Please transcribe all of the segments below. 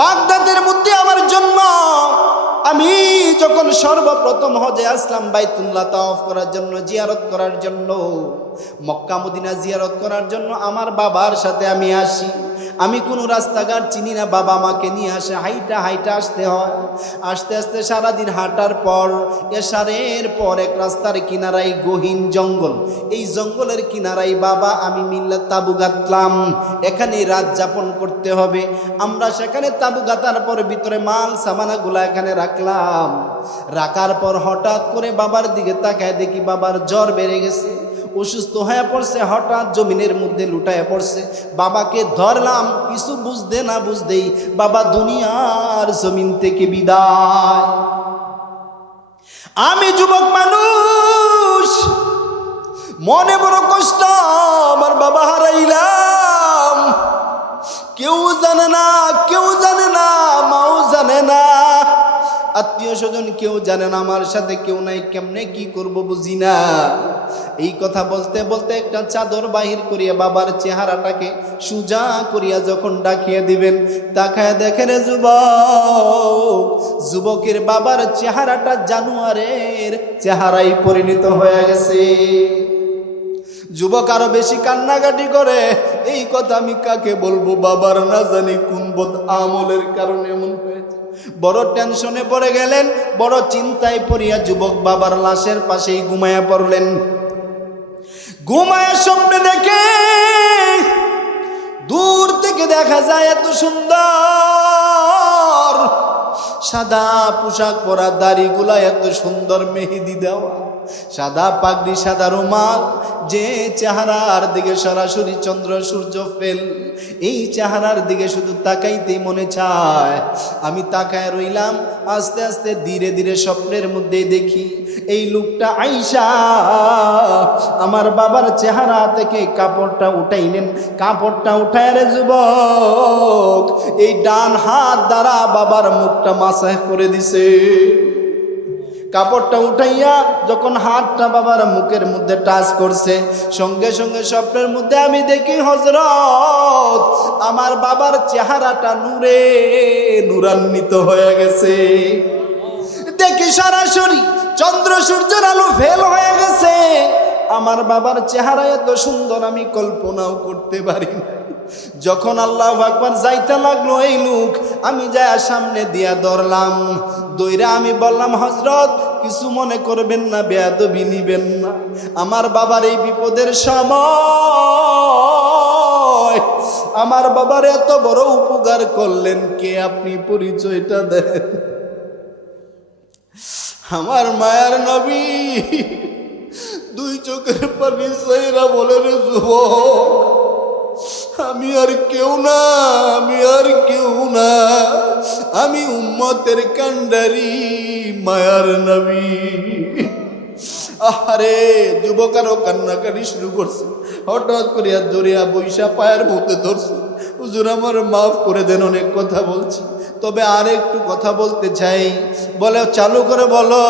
বাগদাদের মধ্যে আমার জন্ম। আমি যখন সর্বপ্রথম হজে আসলাম বাইতুল্লাহ তাওয়াফ করার জন্য, জিয়ারত করার জন্য, মক্কা মদিনা জিয়ারত করার জন্য আমার বাবার সাথে আমি আসি। আমি কোনো রাস্তাঘাট চিনি না, বাবা আমাকে নিয়ে আসে, হাইটা হাইটা আসতে হয়। আস্তে আস্তে সারাদিন হাঁটার পর এশারের পর এক রাস্তার কিনারায় গহীন জঙ্গল, এই জঙ্গলের কিনারায় বাবা আমি মিল্লা তাবু গাঁথলাম, এখানে রাত যাপন করতে হবে। আমরা সেখানে তাবু গাঁথার পর ভিতরে মাল সামানাগুলা এখানে রাখলাম। রাখার পর হঠাৎ করে বাবার দিকে তাকায় দেখি বাবার জ্বর বেড়ে গেছে, অসুস্থ হয়ে পড়ছে, হঠাৎ জমিনের মধ্যে লুটায় পড়ছে। বাবাকে ধরলাম, কিছু বুঝতে না বুঝতেই বাবা দুনিয়ার জমিন থেকে বিদায়। আমি যুবক মানুষ, মনে বড় কষ্ট, আমার বাবা হারাইলাম। কেউ জানে না, কেউ জানে না, মাও জানে না, আত্মীয় স্বজন কেউ জানে না, আমার সাথে কেউ নাই, কেমনে কি করব বুঝি না। এই কথা বলতে বলতে একটা চাদর বাহির করিয়া বাবার চেহারাটাকে সুজা করিয়া যখন ডাকিয়ে দিবেন, তাকায় দেখেন যুবক, যুবকের বাবার চেহারাটা জানোয়ারের চেহারায় পরিণত হয়ে গেছে। যুবক আরো বেশি কান্নাকাটি করে। এই কথা আমি কাকে বলবো, বাবার না জানি কোন বদ আমলের কারণে এমন হয়েছে। বড় টেনশনে পড়ে গেলেন, বড় চিন্তায় পড়িয়া যুবক বাবার লাশের পাশেই ঘুমায়া পড়লেন। ঘুমায়া স্বপ্নে দেখে, দূর থেকে দেখা যায় এত সুন্দর সাদা পোশাক পরা, দাড়িগুলা এত সুন্দর মেহেদি দেওয়া, সাদা পাগড়ি, সাদা রুমাল, যে চেহারার দিকে সরাসরি চন্দ্র সূর্য ফেল, এই চেহারার দিকে শুধু তাকাইতেই মনে চায়। আমি তাকায় রইলাম। আস্তে আস্তে ধীরে ধীরে স্বপ্নের মধ্যেই দেখি এই লোকটা আইসা আমার বাবার চেহারা থেকে কাপড়টা উঠাইলেন। কাপড়টা উঠায় রে যুবক, এই ডান হাত দ্বারা বাবার মুখটা মাসাহ করে দিছে। কাপড়টা উঠাইয়া যখন হাতটা বাবার মুখের মধ্যে টাচ করছে, সঙ্গে সঙ্গে স্বপ্নের মধ্যে আমি দেখি হযরত আমার বাবার চেহারাটা নূরে নূরান্বিত হয়ে গেছে। দেখি সরাসরি চন্দ্র সূর্যের আলো ফেল হয়ে গেছে। আমার বাবার চেহারা এত সুন্দর আমি কল্পনাও করতে পারি না। যখন আল্লাহু আকবার যাইতে লাগলো এই লোক, আমি যায় সামনে দিয়া ধরলাম। দইরা আমি বললাম, হযরত কিছু মনে করবেন না, বেয়াদবি নিবেন না, আমার বাবার এই বিপদের সময় আমার বাবার এত বড় উপকার করলেন, কে আপনি পরিচয়টা দেন। আমার মায়ার নবী দুই চোখের পানি সাইরা বলে, রে যুবক, আমি আর কেউ না, আমি আর কেউ না, আমি উম্মতের কান্ডারি মায়ার নবী। আরে যুবক আরো কান্নাকাটি শুরু করছে। হঠাৎ করিয়া দরিয়া বৈশা পায়ের মধ্যে ধরছে, হুজুর আমার মাফ করে দেন, অনেক কথা বলছি, তবে আর একটু কথা বলতে চাই। বলে চালু করে বলো।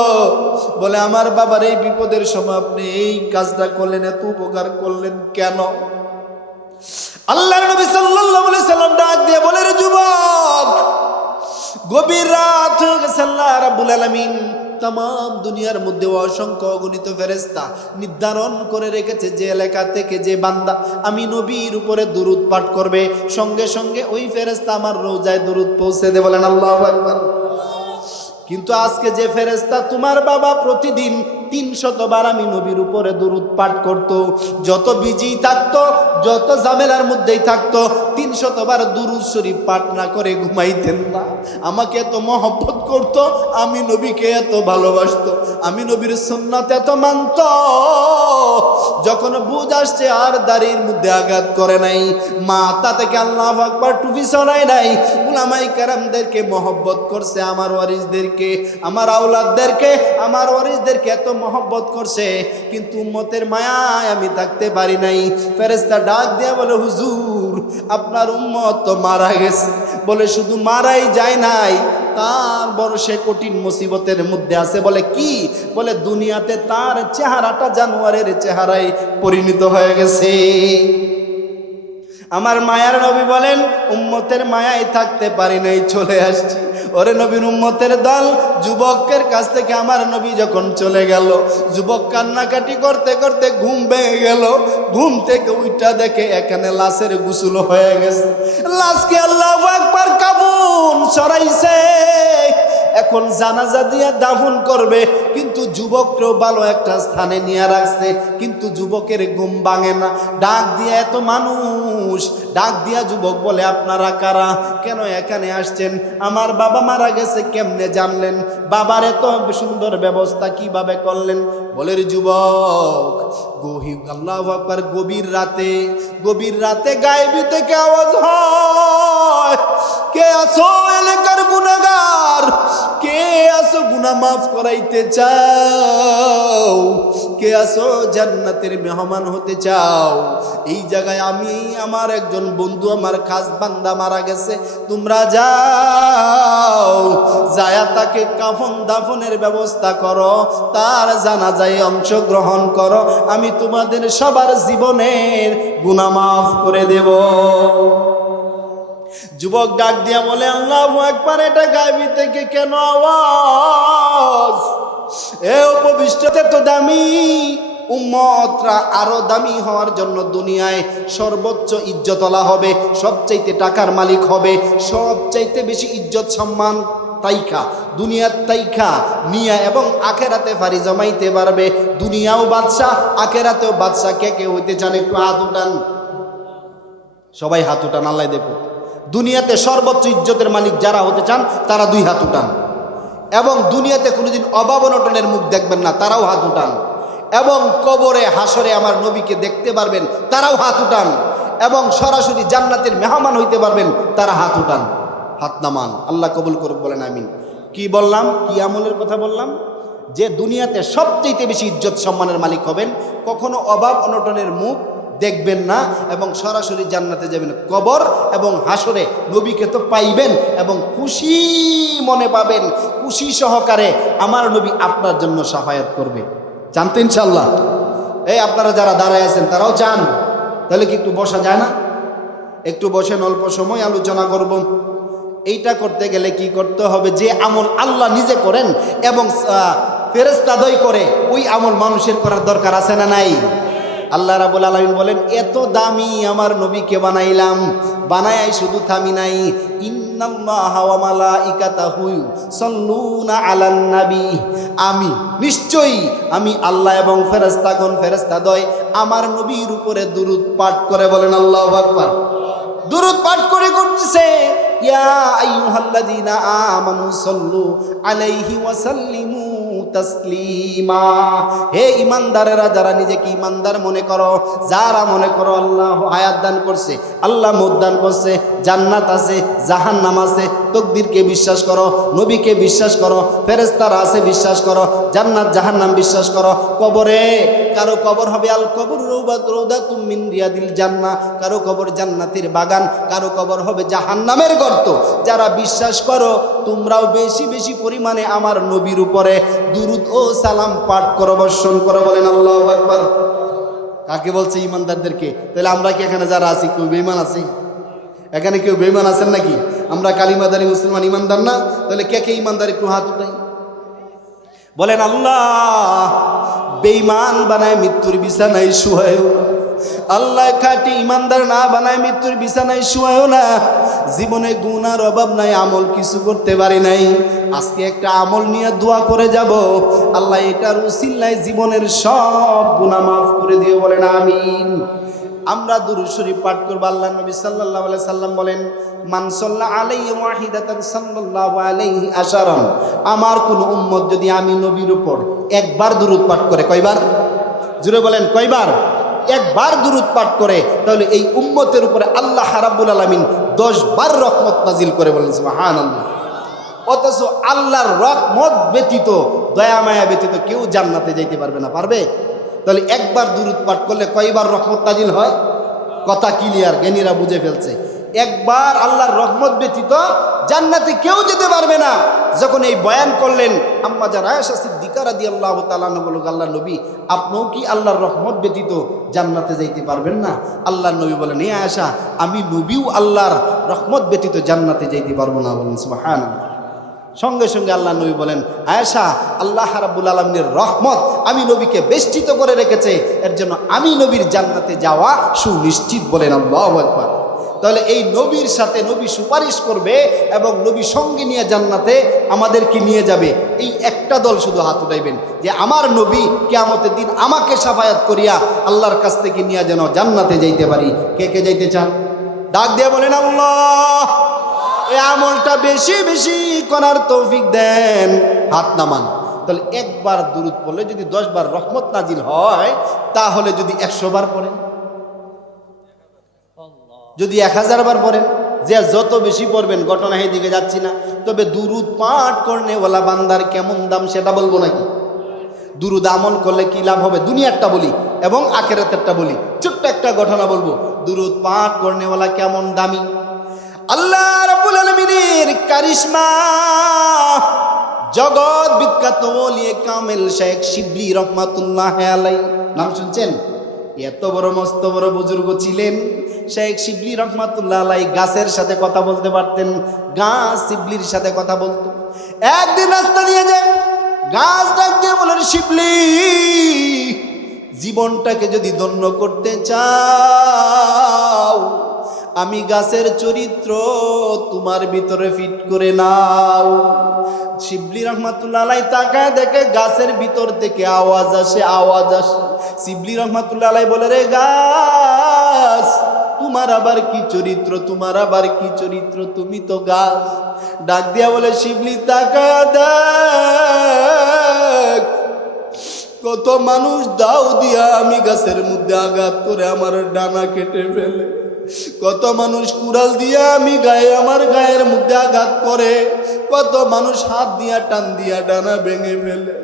বলে আমার বাবার এই বিপদের সময় আপনি এই কাজটা করলেন, এত উপকার করলেন কেন? আল্লাহর নবী সাল্লাল্লাহু আলাইহি সাল্লাম ডাক দিয়ে বলে, রে যুবক, গভীর রাত হয়ে গেছে, আল্লাহ রাব্বুল আলামিন তাম দুনিয়ার মধ্যে অসংখ্য অগণিত ফেরেশতা নির্ধারণ করে রেখেছে, যে এলাকা থেকে যে বান্দা আমি নবীর উপরে দুরূদ পাঠ করবে, সঙ্গে সঙ্গে ওই ফেরেশতা আমার রওজায় দুরূদ পৌঁছে দেবে। বলেন আল্লাহু আকবার। কিন্তু আজকে যে ফেরেশতা তোমার বাবা প্রতিদিন 300 বার আমি নবীর উপরে দুরূদ পাঠ করত, যত বিজি থাকতো, যত ঝামেলার মধ্যেই থাকতো, 300 বার দুরূদ শরীফ পাঠ না করে ঘুমাইতেন না। আমাকে এত মহব্বত করত, আমি নবীকে এত ভালোবাসতো, আমি নবীর সুন্নাত এত মানত, যখন বুঝ আসছে আর দাড়ির মধ্যে আঘাত করে নাই, মাথা থেকে আল্লাহু আকবার টুপি ছড়ায় নাই, উলামায়ে কেরামদেরকে মহব্বত করছে, আমার ওয়ারিসদেরকে, আমার আওলাদদেরকে, আমার ওয়ারিসদেরকে এত মহব্বত করছে, কিন্তু উম্মতের মায়ায় আমি থাকতে পারি নাই। ফেরেশতা ডাক দিয়ে বলে, হুজুর আপনার উম্মত তো মারা গেছে। বলে শুধু মারাই যায় নাই, তার বড় সে কঠিন মুসিবতের মধ্যে আছে। বলে কি? বলে দুনিয়াতে তার চেহারাটা জানোয়ারের চেহারায় পরিণত হয়ে গেছে। আমার মায়ার নবী বলেন, উম্মতের মায়ায় থাকতে পারি নাই, চলে আসছি। ওরে নবীর উম্মতের দল, যুবকের কাছ থেকে আমার নবী যখন চলে গেল, যুবক কান্নাকাটি করতে করতে ঘুম ভেঙে গেল। ঘুম থেকে উইটা দেখে এখানে লাশের গোসল হয়ে গেছে। লাশকে আল্লাহু আকবার কাফন সরাইছে, এখন জানাজা দিয়ে দাফন করবে। কিন্তু যুবককেও ভালো একটা স্থানে নিয়ে রাখছে, কিন্তু যুবকের ঘুম ভাঙে না। ডাক দিয়া এত মানুষ, ডাক দিয়া যুবক বলে, আপনারা কারা, কেন এখানে আসছেন? আমার বাবা মারা গেছে, কেমনে জানলেন? বাবার এত সুন্দর ব্যবস্থা কিভাবে করলেন? বলে রে যুবক, আল্লাহু আকবার, গভীর রাতে গায়েবী থেকে আওয়াজ হয়, কে আছো এলাকার গুনাহগার, কে আছো গুনাহ মাফ করাইতে চাও, কে আছো জান্নাতের মেহমান হতে চাও? এই জায়গায় আমি, আমার একজন বন্ধু, আমার খাস বান্দা মারা গেছে, তোমরা যাও, যায়া তাকে কাফন দাফনের ব্যবস্থা করো, তার জানাজায় অংশগ্রহণ করো, আমি তোমাদের সবার জীবনের গুনাহ মাফ করে দেব। যুবক ডাক দিয়া বলে, আল্লাহু আকবার, এটা গায়েবী থেকে কেন আওয়াজ? এ উপবিষ্টতে তো দামি, উম্মতরা আরো দামি হওয়ার জন্য দুনিয়ায় সর্বোচ্চ ইজ্জতওয়ালা হবে, সবচাইতে টাকার মালিক হবে, সবচাইতে বেশি ইজ্জত সম্মান তাইখা দুনিয়ার তাইখা নিয়া এবং আখেরাতে ফারি জমাইতে পারবে। দুনিয়াও বাদশা, আখেরাতেও বাদশা। কে কে হইতে চান একটু হাত উঠান, সবাই হাত উঠান। আল্লাহ দেখো, দুনিয়াতে সর্বোচ্চ ইজ্জতের মালিক যারা হতে চান তারা দুই হাত উঠান। এবং দুনিয়াতে কোনোদিন অভাব অনটনের মুখ দেখবেন না, তারাও হাত উঠান। এবং কবরে হাসরে আমার নবীকে দেখতে পারবেন, তারাও হাত উঠান। এবং সরাসরি জান্নাতের মেহমান হইতে পারবেন, তারা হাত উঠান। হাত নামান, আল্লাহ কবুল করুক, বলেন আমিন। কি বললাম? কি আমলের কথা বললাম? যে দুনিয়াতে সবচেয়ে বেশি ইজ্জত সম্মানের মালিক হবেন, কখনো অভাব অনটনের মুখ দেখবেন না, এবং সরাসরি জান্নাতে যাবেন। কবর এবং হাসরে নবীকে তো পাইবেন এবং খুশি মনে পাবেন, খুশি সহকারে আমার নবী আপনার জন্য সাফায়াত করবে। জানতো ইনশাল্লাহ? এই আপনারা যারা দাঁড়ায় আছেন তারাও চান? তাহলে কি একটু বসা যায় না? একটু বসেন, অল্প সময় আলোচনা করব। এইটা করতে গেলে কি করতে হবে? যে আমল আল্লাহ নিজে করেন এবং ফেরেশতাদ্বয় করে, ওই আমল মানুষের করার দরকার আছে না নাই? আল্লাহ রাব্বুল আলামিন বলেন, এত দামি আমার নবীকে বানাইলাম, বানাই শুধু থামি নাই, ইন্নাল্লাহা ওয়া মালাইকাতাহু ইউসাল্লুনা আলান নবী, আমি নিশ্চয়ই আমি আল্লাহ এবং ফেরেশতাগণ, ফেরেশতাদ্বয় আমার নবীর উপরে দুরূদ পাঠ করে। বলেন আল্লাহু আকবার। দুরূদ পাঠ করে করতেছে, ইয়া আইয়ুহাল্লাযীনা আমানু সাল্লু আলাইহি ওয়া সাল্লিমু তাসলিমা। হে ইমানদারেরা, যারা নিজেকে ইমানদার মনে করো, যারা মনে করো আল্লাহ হায়াত দান করছে, আল্লাহ মউত দান করছে, জান্নাত আছে, জাহান্নাম আছে, তাকদীরকে বিশ্বাস করো, নবীকে বিশ্বাস করো, ফেরেশতারা আছে বিশ্বাস করো, জান্নাত জাহান্নাম বিশ্বাস করো। কবরে কারো কবর হবে আল কবর রওদাতুম মিন রিয়াদিল জান্নাহ, কারো কবর জান্নাতের বাগান, কারো কবর হবে জাহান্নামের গর্ত। যারা বিশ্বাস করো, তোমরাও বেশি বেশি পরিমাণে আমার নবীর উপরে দুরূদ ও সালাম পাঠ করো, বর্ষণ করো। বলেন আল্লাহু আকবার। কাকে বলছে? ইমানদারদেরকে। তাহলে আমরা কি এখানে যারা আছি কেউ বেঈমান আছি? এখানে কেউ বেঈমান আছেন নাকি? আমরা কালিমাদারি মুসলমান, ইমানদার না? তাহলে কে কে ইমানদার একটু হাত উঠাই। বলেন, আল্লাহ বেঈমান বানায় মৃত্যুর বিছানায় শুয়ায়ও না। আল্লাহ খাঁটি ইমানদার না বানায় মৃত্যুর বিছানায় শুয়ায়ও না। জীবনে গুনার অভাব নাই, আমল কিছু করতে পারি নাই, আজকে একটা আমল নিয়ে দোয়া করে যাব, আল্লাহ এটার উসিলায় জীবনের সব গুনাহ মাফ করে দিয়ে। বলেন আমিন। আমরা দুরূদ শরীফ পাঠ করব। আল্লাহ নবী সাল্লাল্লাহু আলাইহি সাল্লাম বলেন, মান সাল্লা আলাইহি ওয়াহিদাতান সাল্লাল্লাহু আলাইহি আশারান। আমার কোন উম্মত যদি আমি নবীর উপর একবার দুরূদ পাঠ করে, কয়বার? জোরে বলেন, কয়বার? একবার দুরূদ পাঠ করে, তাহলে এই উম্মতের উপরে আল্লাহ রাব্বুল আলামিন 10 বার রহমত নাজিল করে। বলেন সুবহানাল্লাহ। অথচ আল্লাহর রহমত ব্যতীত, দয়া মায়া ব্যতীত কেউ জান্নাতে যাইতে পারবে না। পারবে? তাহলে একবার দুরূদ পাঠ করলে কয়বার রহমত নাজিল হয়? কথা ক্লিয়ার, জ্ঞানীরা বুঝে ফেলছে। একবার আল্লাহর রহমত ব্যতীত জান্নাতে কেউ যেতে পারবে না। যখন এই বয়ান করলেন আম্মা জান আয়েশা সিদ্দিকা রাদিয়াল্লাহু তাআলা আনহা বলল, আল্লাহর নবী আপনিও কি আল্লাহর রহমত ব্যতীত জান্নাতে যাইতে পারবেন না? আল্লাহর নবী বলেন, হে আয়েশা, আমি নবীও আল্লাহর রহমত ব্যতীত জান্নাতে যাইতে পারবো না। বলেন সুবহানাল্লাহ। সঙ্গে সঙ্গে আল্লাহ নবী বলেন, আয়েশা, আল্লাহ রাব্বুল আলামিনের রহমত আমি নবীকে বেষ্টিত করে রেখেছে, এর জন্য আমি নবীর জান্নাতে যাওয়া সুনিশ্চিত। বলেন আল্লাহু আকবার। তাহলে এই নবীর সাথে নবী সুপারিশ করবে এবং নবী সঙ্গে নিয়ে জান্নাতে আমাদেরকে নিয়ে যাবে। এই একটা দল শুধু হাত উঠাইবেন যে আমার নবী কিয়ামতের দিন আমাকে শাফায়াত করিয়া আল্লাহর কাছ থেকে নিয়ে যেন জান্নাতে যাইতে পারি। কে কে যাইতে চান? ডাক দিয়ে বলেন আল্লাহ। এই আমলটা বেশি বেশি করার তৌফিক দেন। হাত নামান। তাহলে একবার দুরূদ পড়লে যদি 10 বার রহমত নাজিল হয়, তাহলে যদি 100 বার পড়েন, যদি 1000 বার পড়েন, যে যত বেশি পড়বেন, ঘটনা এই দিকে যাচ্ছি না, তবে দুরূদ পাঠ করনে ওয়ালা বান্দার কেমন দাম সেটা বলবো নাকি? দুরূদ আমল করলে কি লাভ হবে দুনিয়ারটা বলি এবং আখিরাতেরটা বলি। ছোট্ট একটা ঘটনা বলবো। দুরূদ পাঠ করনে ওয়ালা কেমন দামি। আল্লাহ রাব্বুল আলামিনের কারিশমা, জগৎ বিখ্যাত ওলিয়ে কামেল শেখ শিবলি রহমাতুল্লাহ আলাইহি, নাম শুনছেন? এত বড় মস্ত বড় বুজুর্গ ছিলেন শেখ শিবলি রহমাতুল্লাহ আলাইহি। গাছের সাথে কথা বলতে পারতেন, গাছ শিবলির সাথে কথা বলতো। একদিন রাস্তা নিয়ে যায়, গাছ ডাক দিয়ে বলেন, শিবলি, জীবনটাকে যদি ধন্য করতে চাও, আমি গাছের চরিত্র তোমার ভিতরে ফিট করে নাও। শিবলি রহমাতুল্লাহ আলাইহি তাকায় দেখে গাছের ভিতর থেকে আওয়াজ আসে, আওয়াজ আসে। শিবলি রহমাতুল্লাহ আলাইহি বলে, রে গাছ, তোমার আবার কি চরিত্র, তোমার আবার কি চরিত্র, তুমি তো গাছ। ডাক দিয়া বলে, শিবলি তাকায় দেখ, কত মানুষ দাও দিয়া আমি গাছের মধ্যে আঘাত করে আমার ডানা কেটে ফেলে, কত মানুষ কুড়াল দিয়া আমি আমার গায়ের মধ্যে আঘাত করে, কত মানুষ হাত দিয়া টান দিয়া ডানা ভেঙে ফেলে,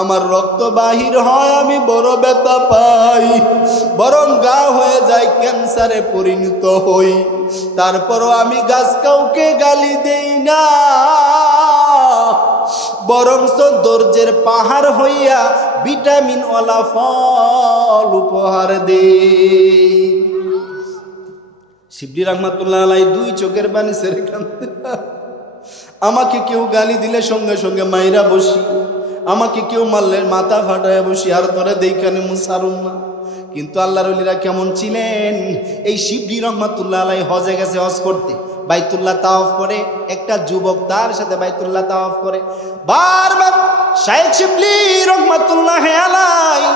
আমার রক্ত বাহির হয়, আমি বড় ব্যথা পাই, বরং গা হয়ে যায় ক্যান্সারে পরিণত হই। তারপরও আমি গাছ কাউকে গালি দেই না, বরং ধৈর্যের পাহাড় হইয়া ভিটামিন ওয়ালা ফল উপহার দেই। শিবলি রহমাতুল্লাহ আলাইহি 2 চোখের পানি ছেড়ে কাঁদতে, আমাকে কেউ গালি দিলে সঙ্গে সঙ্গে মাইরা বসি, আমাকে কেউ মারলে মাথা ফাটায় বসি, আর তোরে দেইখানে মুসারুম না। কিন্তু আল্লাহর ওলিরা কেমন ছিলেন? এই শিবলি রহমাতুল্লাহ আলাইহি হজে গেছে, হজ করতে, বাইতুল্লাহ তাওয়াফ করে, একটা যুবক তার সাথে বাইতুল্লাহ তাওয়াফ করে। বারবার শাইখ শিবলি রহমাতুল্লাহ আলাইহি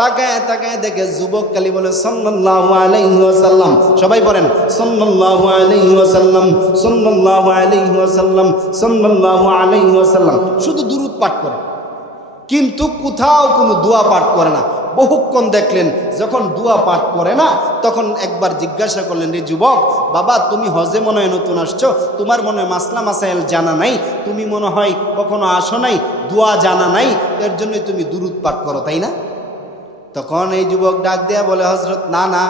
তাকায় তাকায় দেখে যুবক কালি বলে সাল্লাল্লাহু আলাইহি ওয়াসাল্লাম। সবাই বলেন সাল্লাল্লাহু আলাইহি ওয়াসাল্লাম, সাল্লাল্লাহু আলাইহি ওয়াসাল্লাম, সাল্লাল্লাহু আলাইহি ওয়াসাল্লাম। শুধু দুরূদ পাঠ করে, কিন্তু কোথাও কোনো দোয়া পাঠ করে না। বহুক্ষণ দেখলেন, যখন দোয়া পাঠ করে না, তখন একবার জিজ্ঞাসা করলেন, রে যুবক, বাবা তুমি হজে মনে হয় নতুন আসছো, তোমার মনে হয় মাসলা মাসাইল জানা নাই, তুমি মনে হয় কখনো আসো নাই, দোয়া জানা নাই, এর জন্যই তুমি দুরূদ পাঠ করো, তাই না? তখন এই যুবক ডাক দেয়া বলে, হযরত না না,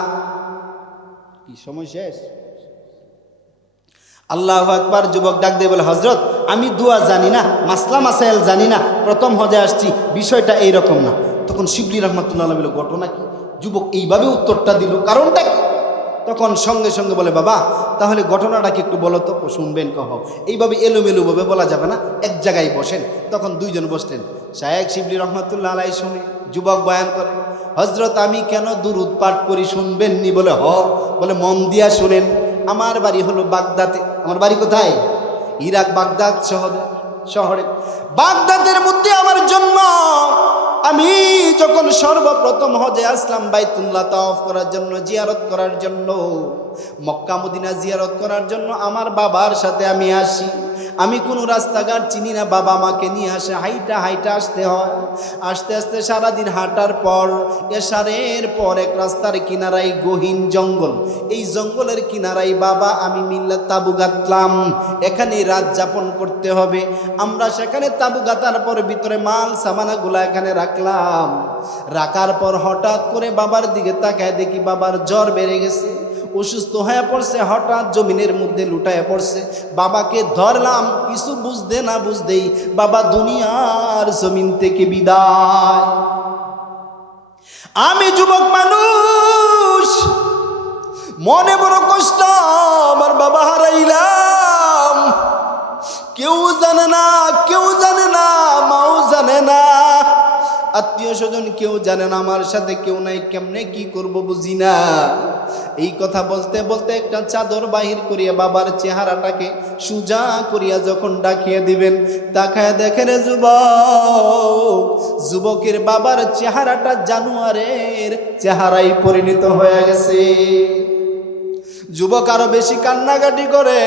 কি সময় শেষ? আল্লাহু আকবার। যুবক ডাক দিয়ে বলে, হযরত আমি দোয়া জানি না, মাসলা মাসাইল জানি না, প্রথম হজে আসছি, বিষয়টা এইরকম না। তখন শিবলি রহমাতুল্লাহ আলাইহি বলে, ঘটনা কি? যুবক এইভাবে উত্তরটা দিল, কারণটা কি? তখন সঙ্গে সঙ্গে বলে, বাবা তাহলে ঘটনাটা কি একটু বলো তো, শুনবেন কহ। এইভাবে এলোমেলোভাবে বলা যাবে না, এক জায়গায় বসেন। তখন দুইজন বসলেন, শায়েখ শিবলি রহমাতুল্লাহ আলাইহি শুনে, যুবক বয়ান করে, হযরত আমি কেন দুরূদ পাঠ করি শুনবেন নি? বলে বলে মন দিয়া শুনেন। আমার বাড়ি হলো বাগদাদে। আমার বাড়ি কোথায়? ইরাক বাগদাদ শহরে। বাগদাদের মধ্যে আমার জন্ম। আমি যখন সর্বপ্রথম হজে আসলাম বাইতুল্লাহ তাওয়াফ করার জন্য, জিয়ারত করার জন্য, মক্কা মদিনা জিয়ারত করার জন্য, আমার বাবার সাথে আমি আসি। আমি কোনো রাস্তাঘাট চিনি না, বাবা আমাকে নিয়ে আসে, হাইটা হাইটা আসতে হয়। আস্তে আস্তে সারাদিন হাঁটার পর এশারের পর এক রাস্তার কিনারায় গহীন জঙ্গল, এই জঙ্গলের কিনারায় বাবা আমি মিল্লা তাবু গাঁথলাম, এখানে রাত যাপন করতে হবে। আমরা সেখানে তাবু গাঁথার পর ভিতরে মাল সামানাগুলা এখানে রাখলাম। রাখার পর হঠাৎ করে বাবার দিকে তাকায় দেখি বাবার জ্বর বেড়ে গেছে। অসুস্থ হয়ে পড়ছে, হঠাৎ জমিনের মধ্যে লুটায় পড়ছে। বাবাকে ধরলাম, কিছু বুঝতে না বুঝতেই বাবা দুনিয়ার জমিন থেকে বিদায়। আমি যুবক মানুষ, মনে বড় কষ্ট, আমার বাবা হারাইলাম। কেউ জানে না, কেউ জানে না, মাও জানে না, আত্মীয় স্বজন কেউ জানে না, আমার সাথে কেউ নাই, কেমনে কি করব বুঝি না। এই কথা বলতে বলতে একটা চাদর বাহির করিয়া বাবার চেহারাটাকে সুজা করিয়া যখন ডাকিয়ে দিবেন, তাকায় দেখেন যুবক, যুবকের বাবার চেহারাটা জানোয়ারের চেহারায় পরিণত হয়ে গেছে। যুবক আরো বেশি কান্নাকাটি করে,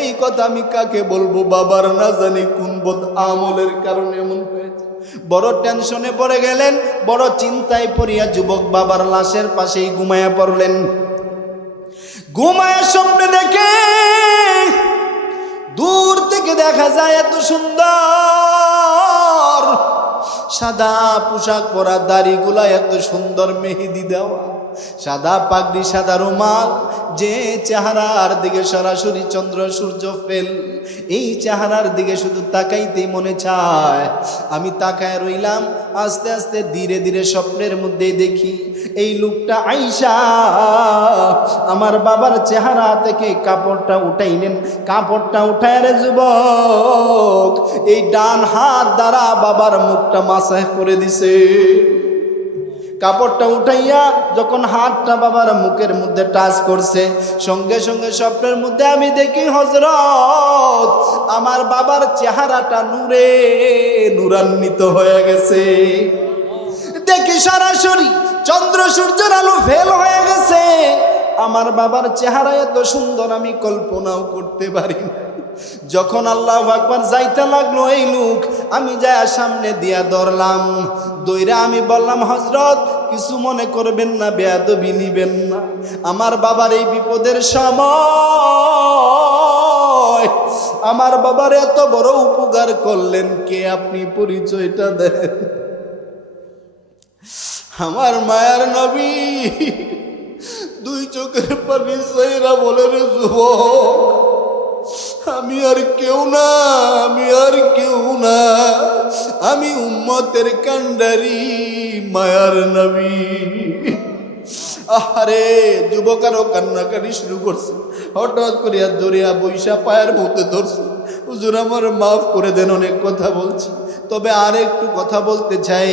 এই কথা আমি কাকে বলবো, বাবার না জানি কোন বদ আমলের কারণে এমন হয়েছে। বড় টেনশনে পড়ে গেলেন, বড় চিন্তায় পড়িয়া যুবক বাবার লাশের পাশেই ঘুমায়া পড়লেন। ঘুমায়া স্বপ্নে দেখে, দূর থেকে দেখা যায় এত সুন্দর সাদা পোশাক পরা, দাড়িগুলা এত সুন্দর মেহেদি দেওয়া, সাদা পাগড়ি, সাদা রুমাল, যে চেহারার দিকে সরাসরি চন্দ্র সূর্য ফেল, এই চেহারার দিকে শুধু তাকাইতেই মনে চায়। আমি তাকায় রইলাম, আস্তে আস্তে ধীরে ধীরে স্বপ্নের মধ্যেই দেখি এই লোকটা আইসা আমার বাবার চেহারা থেকে কাপড়টা উঠাইলেন। কাপড়টা উঠায় রে যুবক, এই ডান হাত দ্বারা বাবার মুখটা মাসাহ করে দিছে। কাপড়টা উঠাইয়া যখন হাতটা বাবার মুখের মধ্যে টাচ করছে, সঙ্গে সঙ্গে স্বপ্নের মধ্যে আমি দেখি হযরত আমার বাবার চেহারাটা নূরে নূরান্বিত হয়ে গেছে। দেখি সরাসরি চন্দ্র সূর্যের আলো ফেল হয়ে গেছে। আমার বাবার চেহারা এত সুন্দর আমি কল্পনাও করতে পারি না। যখন আল্লাহু আকবার যাইতে লাগলো এই লোক, আমি যায় সামনে দিয়া ধরলাম, দইরা আমি বললাম, হযরত কিছু মনে করবেন না, বেয়াদবি নিবেন না, আমার বাবার এই বিপদের সময় আমার বাবার এত বড় উপকার করলেন, কে আপনি পরিচয়টা দেন। আমার মায়ার নবী দুই চোখের পানি চাইরা বলে, রে যুবক, আমি আর কেউ না, আমি আর কেউ না, আমি উম্মতের কান্ডারি মায়ার নবী। আরে যুবক আরো কান্নাকাটি শুরু করছে। হঠাৎ করিয়া দরিয়া বৈশা পায়ের মধ্যে ধরছে, হুজুর আমার মাফ করে দেন, অনেক কথা বলছি, তবে আর একটু কথা বলতে চাই।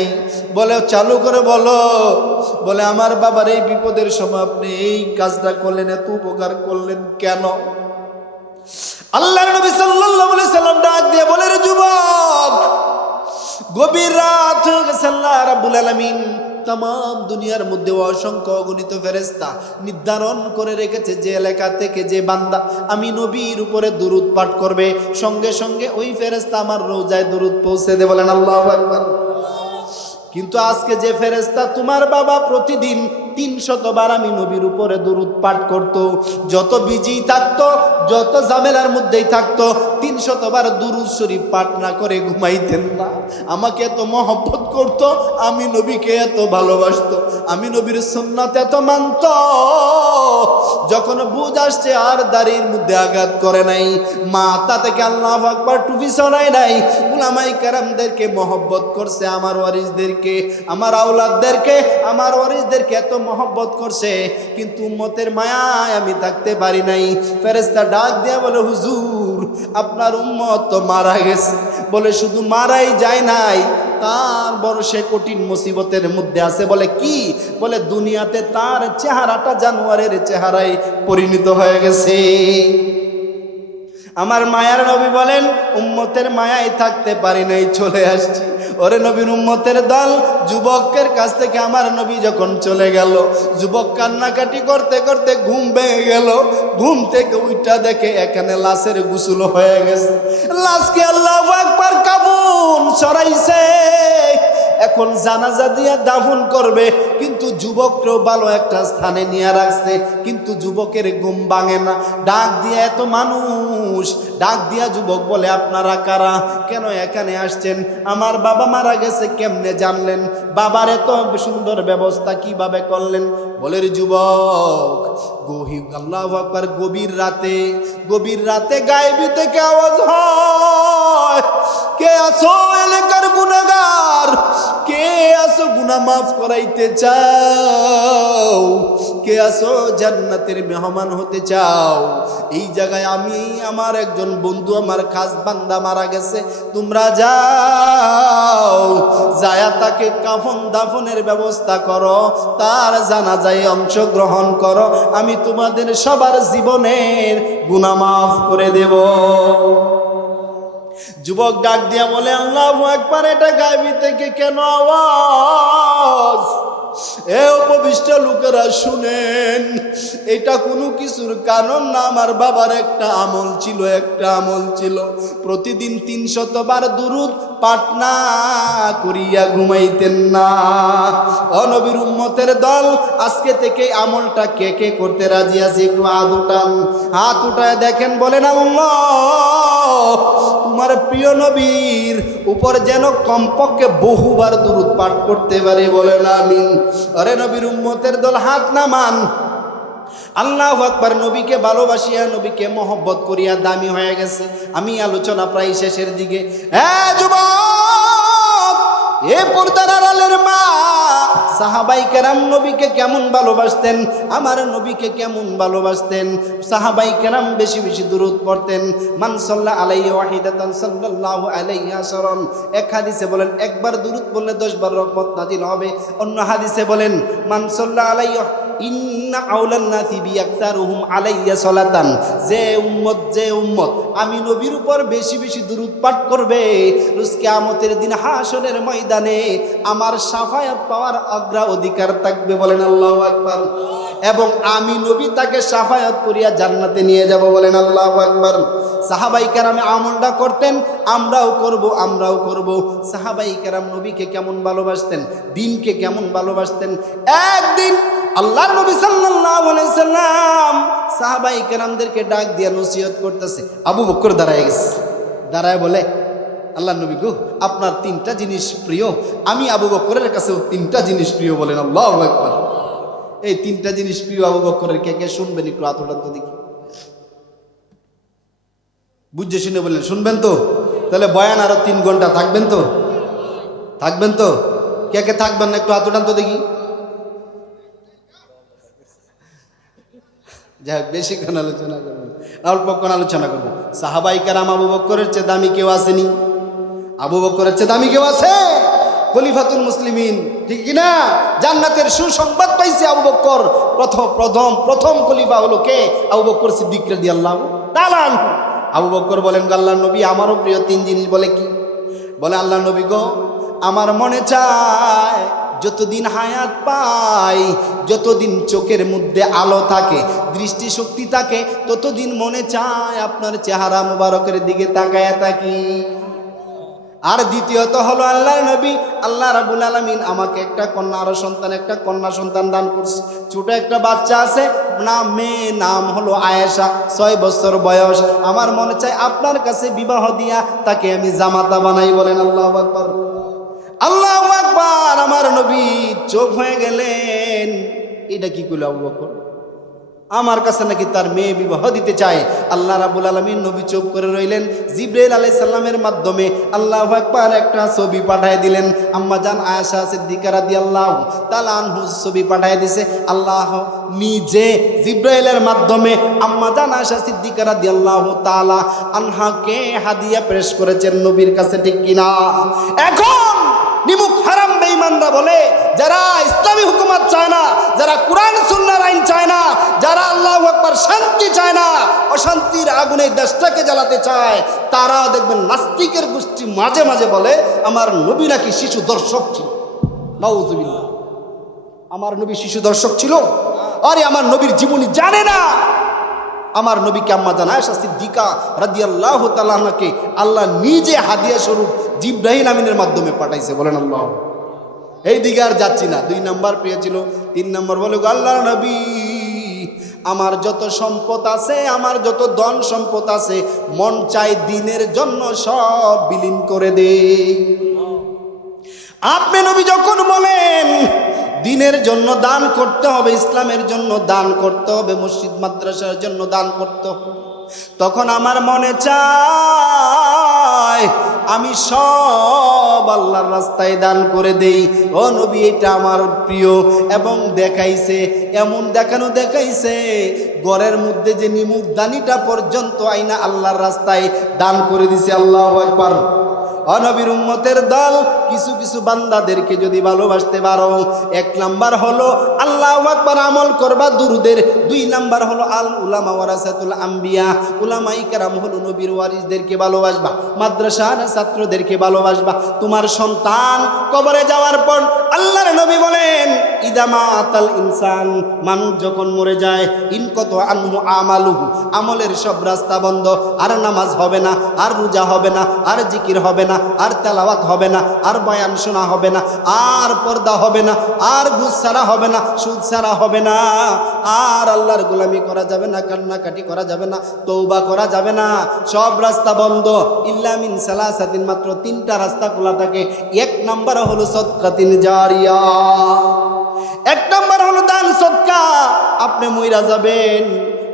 বলে চালু করে বলো। বলে আমার বাবার এই বিপদের সময় আপনি এই কাজটা করলেন, এত উপকার করলেন কেন? আল্লাহর নবী সাল্লাল্লাহু আলাইহি সাল্লাম ডাক দিয়ে বলে, রে যুবক, গভীর রাত হয়ে গেছে, আল্লাহ রাব্বুল আলামিন तमाम দুনিয়ার মধ্যে অসংখ্য অগণিত ফেরেশতা নির্ধারণ করে রেখেছে যে এলাকা থেকে যে বান্দা আমি নবীর উপরে দুরূদ পাঠ করবে সঙ্গে সঙ্গে ওই ফেরেশতা আমার রওজায় দুরূদ পৌঁছে দেবে। বলেন আল্লাহু আকবার। কিন্তু আজকে যে ফেরেশতা তোমার বাবা প্রতিদিন 300 বার আমি নবীর উপরে দুরূদ পাঠ করত, যত বিজি থাকতো, যত ঝামেলার মধ্যেই থাকতো, 300 বার দুরূদ শরীফ পাঠ না করে ঘুমাইতেন না। আমাকে এত মহব্বত করত, আমি নবীকে এত ভালোবাসতো, আমি নবীর সুন্নাত এত মানত, যখন বুঝ আসছে আর দাড়ির মধ্যে আঘাত করে নাই, মাথা থেকে আল্লাহু আকবার টুপি ছড়ায় নাই, উলামায়ে কেরামদেরকে মহব্বত করছে, আমার ওয়ারিসদেরকে, আমার আওলাদদেরকে, আমার ওয়ারিসদেরকে এত মহব্বত করছে, কিন্তু উম্মতের মায়ায় আমি থাকতে পারি নাই। ফেরেশতা ডাক দিয়ে বলে, হুজুর আপনার উম্মত তো মারা গেছে। বলে শুধু মারাই যায় নাই, তার বড় সে কঠিন মুসিবতের মধ্যে আছে। বলে কি? বলে দুনিয়াতে তার চেহারাটা জানোয়ারের চেহারায় পরিণত হয়ে গেছে। আমার মায়ার নবী বলেন, উম্মতের মায়ায় থাকতে পারি নাই, চলে আসছি। ওরে নবীর উম্মতের দল, যুবকের কাছ থেকে আমার নবী যখন চলে গেল, যুবক কান্নাকাটি করতে করতে ঘুম ভেঙে গেল। ঘুম থেকে উইটা দেখে এখানে লাশের গোসল হয়ে গেছে। লাশকে আল্লাহু আকবার কাফন ছড়াইছে, এখন জানাজা দিয়া দাফন করবে, কিন্তু যুবককেও ভালো একটা স্থানে নিয়ে রাখছে, কিন্তু যুবকের ঘুম ভাঙে না। ডাক দিয়া এত মানুষ, ডাক দিয়া যুবক বলে আপনারা কারা, কেন এখানে আসছেন? আমার বাবা মারা গেছে। কেমনে জানলেন? বাবার এত সুন্দর ব্যবস্থা কিভাবে করলেন? বলে যুবক, আল্লাহু আকবার, গভীর রাতে গায়েবী থেকে আওয়াজ হয়, কে আছো এলাকার গুনাহগার, কে আছো গুনাহ মাফ করাইতে চাও, কে আছো জান্নাতের মেহমান হতে চাও? এই জায়গায় আমি, আমার একজন বন্ধু, আমার খাস বান্দা মারা গেছে, তোমরা যাও, যায়া তাকে কাফন দাফনের ব্যবস্থা করো, তার জানাজায় অংশগ্রহণ করো, আমি তোমাদের সবার জীবনের গুনাহ মাফ করে দেব। যুবক ডাক দিয়া বলে, আল্লাহু আকবার, এটা গায়েবী থেকে কেন আওয়াজ? এ উপবিষ্ট লোকেরা শুনেন, এটা কোনো কিছুর কারণ না। আমার বাবার একটা আমল ছিল, প্রতিদিন 300 বার দুরূদ পাঠ না করিয়া ঘুমাইতেন না। ও নবীর উম্মতের দল, আজকে থেকে আমলটা কে কে করতে রাজি আছে? একটু হাত উঠায় দেখেন, বলেন আল্লাহ, তোমার প্রিয় নবীর উপর যেন কমপক্ষে বহুবার দুরূদ পাঠ করতে পারে, বলেন আমিন। আরে নবীর উম্মতের দল, হাত নামান। আল্লাহু আকবার। নবীকে ভালোবাসিয়া, নবীকে মহব্বত করিয়া দামি হয়ে গেছে। আমি আলোচনা প্রায় শেষের দিকে। যুবক, এ পর্দার আড়ালের মা, সাহাবাই কেরাম নবীকে কেমন ভালোবাসতেন, আমার নবীকে কেমন ভালোবাসতেন। সাহাবাই কেরাম বেশি বেশি দুরূদ পড়তেন। মান সাল্লা আলাইহি ওয়াহিদাতান সাল্লাল্লাহু আলাইহি আশরান। এক হাদিসে বলেন, একবার দুরূদ পড়লে 10 বার রহমত নাজিল হবে। অন্য হাদিসে বলেন, মান সাল্লা আলাইহি ইন্না আউলান নাসি বিআকতারুহুম আলাইয়া সালাতান। যে উম্মত আমি নবীর উপর বেশি বেশি দুরূদ পাঠ করবে, রোজ কিয়ামতের দিন হাসরের ময়দানে আমার শাফায়াত পাওয়ার অগ্রাধিকার থাকবে, বলেন আল্লাহু আকবার। এবং আমি নবী তাকে শাফায়াত করিয়া জান্নাতে নিয়ে যাব, বলেন আল্লাহু আকবার। সাহাবাই কেরাম আমলটা করতেন, আমরাও করব। সাহাবাই কেরাম নবীকে কেমন ভালোবাসতেন, দিনকে কেমন ভালোবাসতেন। একদিন আল্লাহর নবী সাল্লাল্লাহু আলাইহি সাল্লাম সাহাবাই কেরামদেরকে ডাক দিয়ে নসিহত করতেছে। আবু বকর দাঁড়ায় বলে, আল্লাহর নবী গো, আপনার 3টা জিনিস প্রিয়, আমি আবু বকরের কাছেও 3টা জিনিস প্রিয়, বলেন আল্লাহু আকবার। এই 3টা জিনিস প্রিয় আবু বকরের, কে কে শুনবেন? একটু আতোটান্ত দেখি, বুঝে শুনে বললেন, শুনবেন তো? তাহলে বয়ান আরো 3 ঘন্টা থাকবেন তো? কে কে থাকবেন না? একটু আতোটান্ত দেখি। যাই, বেশিক্ষণ আলোচনা করবো, অল্পক্ষণ আলোচনা করবো। সাহাবাই কেরাম আবু বকরের চেয়ে দামি কেউ আসেনি? আবু বকরের চেয়ে দামি কেউ আছে? খলিফাতুল মুসলিমিন, ঠিক কিনা? জান্নাতের সুসংবাদ পাইছে আবু বকর। প্রথম খলিফা হলো কে? আবু বকর সিদ্দিক রাদিয়াল্লাহু তাআলা আনহু। আবু বকর বলেন, আল্লাহর নবী, আমারও প্রিয় 3 জিনিস। বলে কি? বলে, আল্লাহর নবী গো, আমার মনে চায় যতদিন হায়াত পাই, যতদিন চোখের মধ্যে আলো থাকে, দৃষ্টিশক্তি থাকে, ততদিন মনে চায় আপনার চেহারা মুবারকের দিকে তাকায়া থাকি। আর দ্বিতীয়ত হলো, আল্লাহর নবী, আল্লাহ রাব্বুল আলামিন আমাকে একটা কন্যা সন্তান দান করছে। ছোট একটা বাচ্চা আছে, মেয়ে, নাম হলো আয়েশা, 6 বছর বয়স। আমার মনে চায় আপনার কাছে বিবাহ দিয়া তাকে আমি জামাতা বানাই, বলেন আল্লাহু আকবার। আল্লাহু আকবার। আমার নবী চোখ হয়ে গেলেন, এটা কি কইল আবু বকর? আমার কাছে নাকি তার মেয়ে বিবাহ দিতে চায়। আল্লাহ রাব্বুল আলামিন নবী চুপ করে রইলেন। জিবরাইল আলাইহিস সালামের মাধ্যমে আল্লাহু আকবার একটা ছবি পাঠিয়ে দিলেন। আম্মা জান আয়েশা সিদ্দিকা রাদিয়াল্লাহু তাআলা আনহু ছবি পাঠিয়ে দিয়েছে। আল্লাহ নিজে জিবরাইলের মাধ্যমে আম্মা জান আয়েশা সিদ্দিকা রাদিয়াল্লাহু তাআলা আনহাকে হাদিয়া পেশ করেছেন নবীর কাছে, ঠিক কিনা? এখন নিমুখ হারাম বেঈমানরা বলে, যারা ইসলামী হুকুমত চায় না, যারা কোরআন সুন্নাহর আইন চায় না, যারা আল্লাহু আকবার শান্তি চায় না, অশান্তির আগুনে দেশটাকে জ্বালাতে চায়, তারা দেখবেন নাস্তিকের গোষ্ঠী মাঝে মাঝে বলে আমার নবী নাকি শিশু দর্শক ছিল। নাউযুবিল্লাহ। আমার নবী শিশু দর্শক ছিল? আরে আমার নবীর জীবনী জানে না। আমার নবীকে আম্মা জান আয়েশা সিদ্দিকা রাদিয়াল্লাহু তাআলা আনহাকে আল্লাহ নিজে হাদিয়া স্বরূপ জিবরাইল আমিনের মাধ্যমে পাঠাইছে, বলেন আল্লাহ। এই দিকে আর যাচ্ছি না। 2 নাম্বার প্রিয় ছিল তিন নম্বর বলে গো আল্লাহর নবী, আমার যত সম্পদ আছে, আমার যত ধন সম্পদ আছে, মন চাই দিনের জন্য সব বিলীন করে দে। আপনি নবী যখন বলেন দিনের জন্য দান করতে হবে, ইসলামের জন্য দান করতে হবে, মসজিদ মাদ্রাসার জন্য দান করতে হবে, তখন আমার মনে চায় আমি সব আল্লাহর রাস্তায় দান করে দেই। ও নবী, এটা আমার প্রিয়। এবং দেখাইছে, এমন দেখাইছে ঘরের মধ্যে যে নিমুখ দানিটা পর্যন্ত আইনা আল্লাহর রাস্তায় দান করে দিছে। আল্লাহু আকবার। নবীর উম্মতের দল, কিছু কিছু বান্দাদেরকে যদি ভালোবাসতে পারো, এক নাম্বার হলো আল্লাহু আকবার আমল করবা দুরুদের, দুই নাম্বার হলো আল উলামা ওয়ারাসাতুল আম্বিয়া, উলামায়ে কেরাম হলো নবীর ওয়ারিসদেরকে ভালোবাসবা, মাদ্রাসার ছাত্রদেরকে ভালোবাসবা। তোমার সন্তান কবরে যাওয়ার পর আল্লাহর নবী বলেন ইদা মাতাল ইনসান, মানুষ যখন মরে যায়, ইনকত আনহু আমালুহু, আমলের সব রাস্তা বন্ধ, আর নামাজ হবে না, আর রোজা হবে না, আর জিকির হবে না, আর তেলাওয়াত হবে না, আর বয়ান শোনা হবে না, আর পর্দা হবে না, আর ঘুষ ছাড়া হবে না, সুদ ছাড়া হবে না, আর আল্লাহর গোলামি করা যাবে না, কান্নাকাটি করা যাবে না, তওবা করা যাবে না, সব রাস্তা বন্ধ। ইল্লা মিন সালাসাতিন, মাত্র তিনটা রাস্তা খোলা থাকে। এক নাম্বার হলো সদকাতিন জারিয়া, এক নাম্বার হলো দান সদকা। আপনি মইরা যাবেন,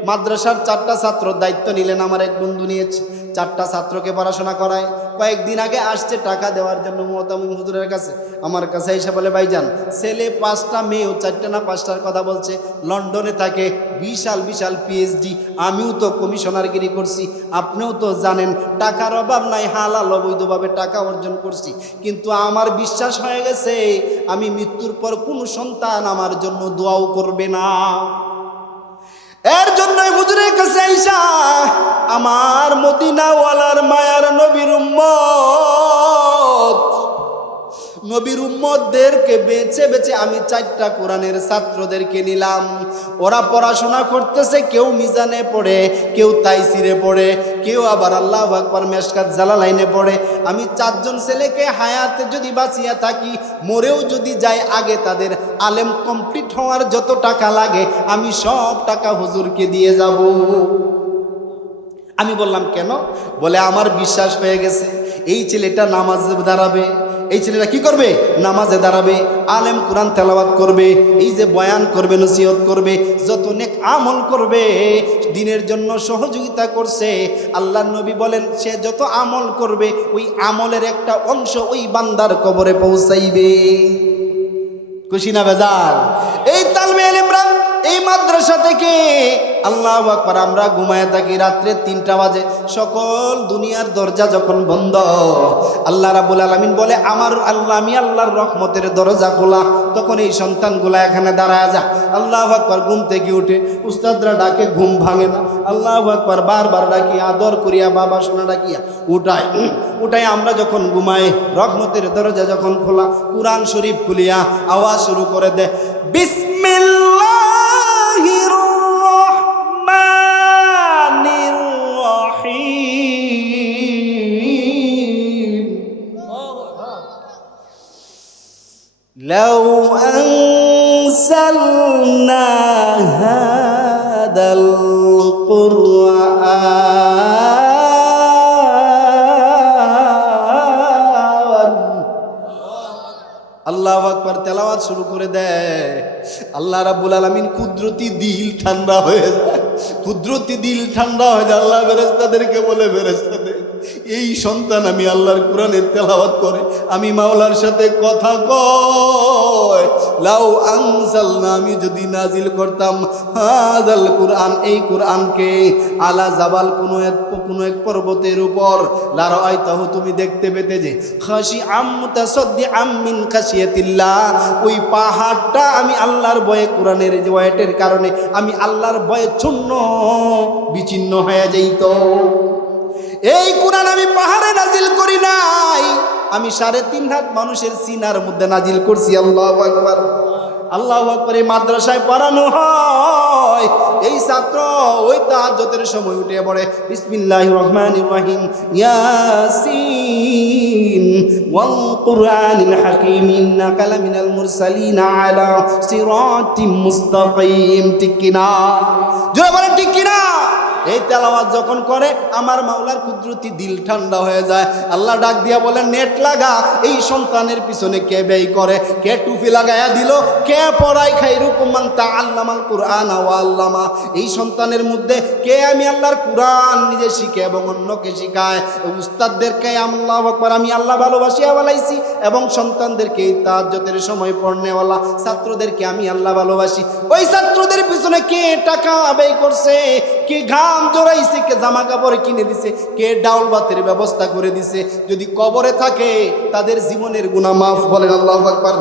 মাদ্রাসার 4টা ছাত্র দায়িত্ব নিলেন, আমার এক বন্ধু নিয়েছে, 4টা ছাত্রকে পড়াশোনা করায়। কয়েকদিন আগে আসছে টাকা দেওয়ার জন্য মুহতামিম হুজুরের কাছে, আমার কাছে এসে বলে ভাইজান, ছেলে 5টা, মেয়েও 4টা না 5টার কথা বলছে, লন্ডনে থাকে, বিশাল বিশাল পিএইচডি, আমিও তো কমিশনারগিরি করছি, আপনিও তো জানেন টাকার অভাব নাই, হালাল অবৈধভাবে টাকা অর্জন করছি, কিন্তু আমার বিশ্বাস হয়ে গেছে আমি মৃত্যুর পর কোনো সন্তান আমার জন্য দোয়াও করবে না। এর জন্যই হুজুরের কাছে আইসা আমার মদিনাওয়ালার মায়ার নবীর উম্মত, নবীর উম্মতদেরকে বেছে বেছে আমি 4টা কোরআনের ছাত্রদেরকে নিলাম। ওরা পড়াশোনা করতেছে, কেউ মিজানে পড়ে, কেউ তাইসিরে পড়ে, কেউ আবার আল্লাহু আকবার মেশকাত জালালাইনে পড়ে। আমি 4জন ছেলেকে হায়াতে যদি বাঁচিয়া থাকি, মরেও যদি যাই, আগে তাদের আলেম কমপ্লিট হওয়ার যত টাকা লাগে আমি সব টাকা হুজুরকে দিয়ে যাব। আমি বললাম কেন? বলে আমার বিশ্বাস হয়ে গেছে এই ছেলেটা নামাজে দাঁড়াবে, এই ছেলেটা কি করবে? নামাজে দাঁড়াবে, আলেম কোরআন তেলাওয়াত করবে, এই যে বয়ান করবে, নসিহত করবে, যত নেক আমল করবে, দ্বীনের জন্য সহযোগিতা করছে। আল্লাহর নবী বলেন সে যত আমল করবে ওই আমলের একটা অংশ ওই বান্দার কবরে পৌঁছাইবে। খুশি না বেজার? এই তালবে ইলমরা এই মাদ্রাসা থেকে আল্লাহু আকবার আমরা ঘুমায় থাকি, রাত্রে 3টা বাজে, সকল দুনিয়ার দরজা যখন বন্ধ, আল্লাহ রাব্বুল আলামিন বলে আমার আল্লাহ, আমি আল্লাহর রহমতের দরজা খোলা, তখন এই সন্তানগুলা এখানে দাঁড়ায় যা। আল্লাহু আকবার, ঘুম থেকে উঠে উস্তাদরা ডাকে, ঘুম ভাঙে না, আল্লাহু আকবার বারবার ডাকি, আদর করিয়া বাবা শোনা ডাকিয়া উঠায় আমরা যখন ঘুমাই, রহমতের দরজা যখন খোলা, কুরআন শরীফ খুলিয়া আওয়াজ শুরু করে দে, বিসমিল্লাহির রহমানির রহিম, লাউ আনসালনা হাদাল কুরআন, আল্লাহু আকবার তেলাওয়াত শুরু করে দেয়। আল্লাহ রাব্বুল আলামিন কুদরতি দিল ঠান্ডা হয়ে যায়, কুদরতি দিল ঠান্ডা হয়ে যায়। আল্লাহ ফেরেশতাদেরকে বলে, ফেরেশতাদের এই সন্তান আমি আল্লাহর কোরআনের তেলাওয়াত করে, আমি মাওলার সাথে কথা কয়, লাউ আনজালনা, আমি যদি নাজিল করতাম হাযাল কুরআন, এই কোরআনকে, আলা জাবাল, কোনো এক পর্বতের উপর, লা রাআইতাহু, তুমি দেখতে পেতে যে, খাশিআম মুতাসাদ্দিআম মিন খাশিয়াতিল্লাহ, ওই পাহাড়টা আমি আল্লাহর ভয়ে, কোরআনের যে ওয়েটের কারণে আমি আল্লাহর ভয়ে চূর্ণ বিচ্ছিন্ন হয়ে যাইত। এই কোরআন আমি পাহাড়ে নাজিল করি নাই, আমি 3.5 হাত মানুষের সিনার মধ্যে নাজিল করছি। আল্লাহু আকবার, আল্লাহু আকবার। এই মাদ্রাসায় পড়ানো হয়, এই ছাত্র ওই তাহাজ্জুদের সময় উঠে পড়ে বিসমিল্লাহির রহমানির রহিম, ইয়াসিন ওয়াল কুরআনিল হাকীম ইন্নাকা লামিনাল মুরসালিন আলা সিরাতিম মুস্তাকিম। ঠিক কিনা? জোরে বলেন ঠিক কিনা? এই তেলাওয়াত যখন করে আমার মাওলার কুদরতি দিল ঠান্ডা হয়ে যায়। আল্লাহ ডাক দিয়া বলেন, নেট লাগা, এই সন্তানের পিছনে কে ব্যয় করে, কে টুপি লাগায়া দিল, কে পড়াই খায়রুকুম মান তাআল্লামাল কুরআন ওয়া আল্লামা। এই সন্তানের মধ্যে কে আমি আল্লাহর কুরআন নিজে শিখে এবং অন্যকে শিখায়। উস্তাদদেরকে আল্লাহু আকবার আমি আল্লাহ ভালোবাসিয়া বলাইছি এবং সন্তানদেরকে তাহাজ্জুদের সময় পড়নেওয়ালা ছাত্রদেরকে আমি আল্লাহ ভালোবাসি। ওই ছাত্রদের পিছনে কে টাকা ব্যয় করছে, কে ঘাম জড়াইছে, কে জামা কাপড় কিনে দিছে, কে ডাউল ভাতের ব্যবস্থা করে দিছে। যদি কবরে থাকে তাদের জীবনের গুনাহ মাফ, বলেন আল্লাহু আকবার।